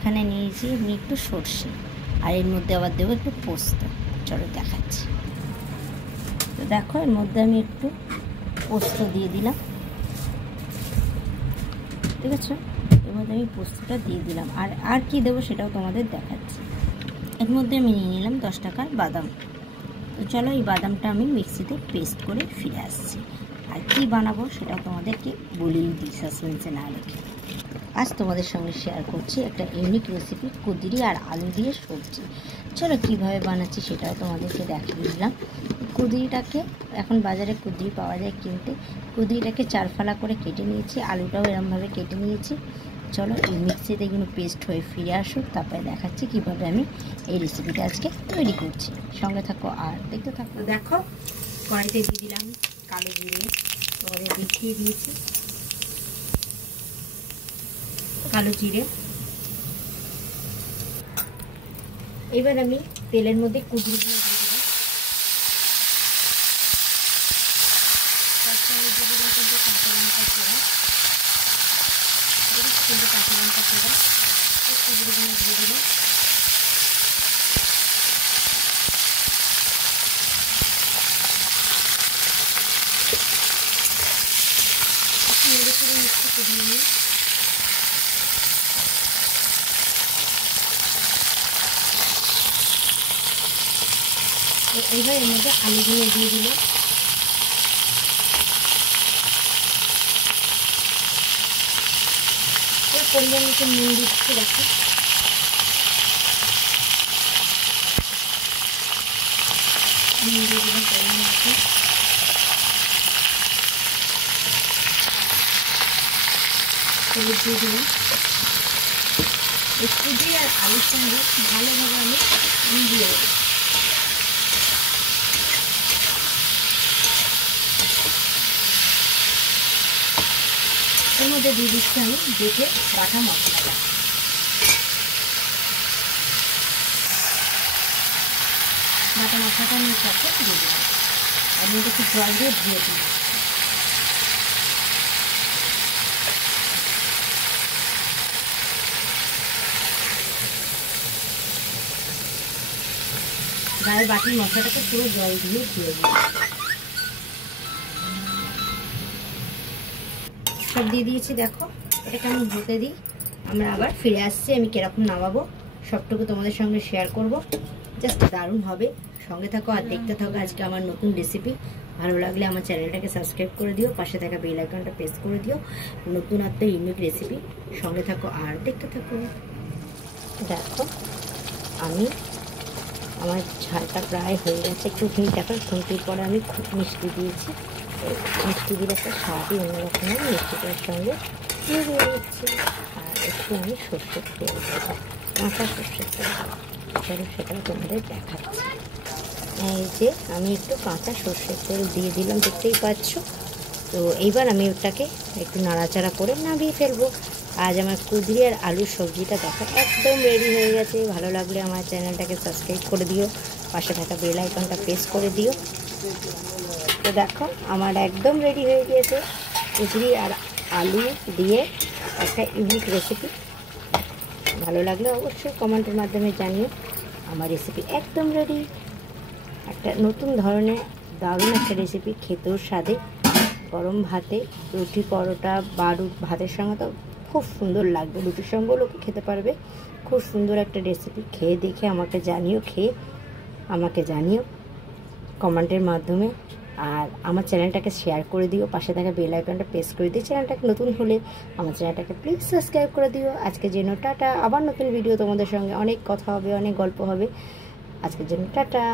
এখানে নিয়েছি আমি একটু সর্ষে, আর এর মধ্যে আবার দেবো একটু পোস্ত। চলো দেখাচ্ছি। তো দেখো এর মধ্যে আমি একটু পোস্ত দিয়ে দিলাম, ঠিক আছে? এর মধ্যে আমি পোস্তটা দিয়ে দিলাম। আর কি দেবো সেটাও তোমাদের দেখাচ্ছি। এর মধ্যে আমি নিয়ে নিলাম 10 টাকার বাদাম। তো চলো এই বাদামটা আমি মিক্সিতে পেস্ট করে ফিরে আসছি। আর কি বানাবো সেটাও তোমাদেরকে বলেই দিই সাসপেন্সে না রেখে। আজ তোমাদের সঙ্গে শেয়ার করছি একটা ইউনিক রেসিপি, কুঁদরি আর আলু দিয়ে সবজি। চলো কীভাবে বানাচ্ছি সেটাও তোমাদেরকে দেখিয়ে দিলাম। কুঁদরিটাকে, এখন বাজারে কুঁদরি পাওয়া যায় কিনতে, কুঁদরিটাকে 4 ফালা করে কেটে নিয়েছি, আলুটাও এরমভাবে কেটে নিয়েছি। চলো এই মিক্সিতে এগুলো পেস্ট হয়ে ফিরে আসুক, তারপরে দেখাচ্ছি কীভাবে আমি এই রেসিপিটা আজকে তৈরি করছি। সঙ্গে থাকো আর দেখতে থাকো। দেখো কড়াইতে দিয়ে দিলাম কালো জিরে, তোমাদের দেখিয়ে দিয়েছি কালো জিরে। এবার আমি তেলের মধ্যে কুঁদরিগুলো দিয়ে দিলাম, তার সঙ্গে দিয়ে দিলাম কিন্তু কাঁচা লঙ্কা ফোড়ন, কিন্তু কাঁচা লঙ্কা ফোড়ন কুঁদরিগুলো দিয়ে দিলাম। নেড়ে চেড়ে মিক্সি করে নিয়ে এইবার এর মধ্যে আলুগুলো দিয়ে দিল। পরিমাণ মতো নুন দিচ্ছি, দেখো নুন দিয়ে দিলাম পরিমাণ মতো। হলুদ দিয়ে দিলাম। এই কুঁদরি আর আলুর সঙ্গে ভালোভাবে আমি মিলিয়ে দেবো। এর মধ্যে দিয়ে দিচ্ছি আমি বেটে বাটা মশলাটা। বাটা মশলাটা আমি সাথে দিয়ে দিলাম, এর মধ্যে একটু জল দিয়ে ধুয়ে দিলাম। গায়ে বাটির মশলাটাকে পুরো জল দিয়ে ধুয়ে দিলাম। সব দিয়ে দিয়েছি, দেখো এটাকে আমি হতে দিই। আমরা আবার ফিরে আসছি, আমি কিরকম নামাবো সবটুকু তোমাদের সঙ্গে শেয়ার করব। জাস্ট দারুণ হবে, সঙ্গে থাকো আর দেখতে থাকো আজকে আমার নতুন রেসিপি। ভালো লাগলে আমার চ্যানেলটাকে সাবস্ক্রাইব করে দিও, পাশে থাকা বেল আইকনটা প্রেস করে দিও। নতুনত্ব ইউনিক রেসিপি, সঙ্গে থাকো আর দেখতে থাকো। দেখো আমি আমার ঝালটা প্রায় হয়ে গেছে, একটু দেখো খুন্তির পরে আমি খুব মিষ্টি দিয়েছি। মিষ্টি দিলে একটা স্বাদই অন্যরকমের, মিষ্টিটার সঙ্গে দিয়ে দিচ্ছি। আর একটু আমি সর্ষের তেল দেবো, কাঁচা সর্ষের তেল দেবো। চলো সেটাও তোমাদের দেখাচ্ছি। এই যে আমি একটু কাঁচা সর্ষের তেল দিয়ে দিলাম, দেখতেই পাচ্ছ। তো এইবার আমি ওটাকে একটু নাড়াচাড়া করে নামিয়ে ফেলবো। আজ আমার কুঁদরি আর আলুর সবজিটা দেখো একদম রেডি হয়ে গেছে। ভালো লাগলে আমার চ্যানেলটাকে সাবস্ক্রাইব করে দিও, পাশে থাকা বেল আইকনটা প্রেস করে দিও। তো দেখো আমার একদম রেডি হয়ে গিয়েছে কুঁদরি আর আলু দিয়ে একটা ইউনিক রেসিপি। ভালো লাগলে অবশ্যই কমেন্টের মাধ্যমে জানিও। আমার রেসিপি একদম রেডি, একটা নতুন ধরনের দারুণ একটা রেসিপি, খেতেও স্বাদে। গরম ভাতে, রুটি, পরোটা বা ভাতের সঙ্গে তো খুব সুন্দর লাগবে, রুটির সঙ্গেও লোকে খেতে পারবে। খুব সুন্দর একটা রেসিপি, খেয়ে দেখে আমাকে জানিও কমেন্টের মাধ্যমে। আর আমার চ্যানেলটাকে শেয়ার করে দিও, পাশে থাকা বেল আইকনটা প্রেস করে দিও। চ্যানেলটাকে নতুন হলে আমার চ্যানেলটাকে প্লিজ সাবস্ক্রাইব করে দিও। আজকের জন্য টাটা, আবার নতুন ভিডিও তোমাদের সঙ্গে অনেক কথা হবে, অনেক গল্প হবে। আজকের জন্য টাটা।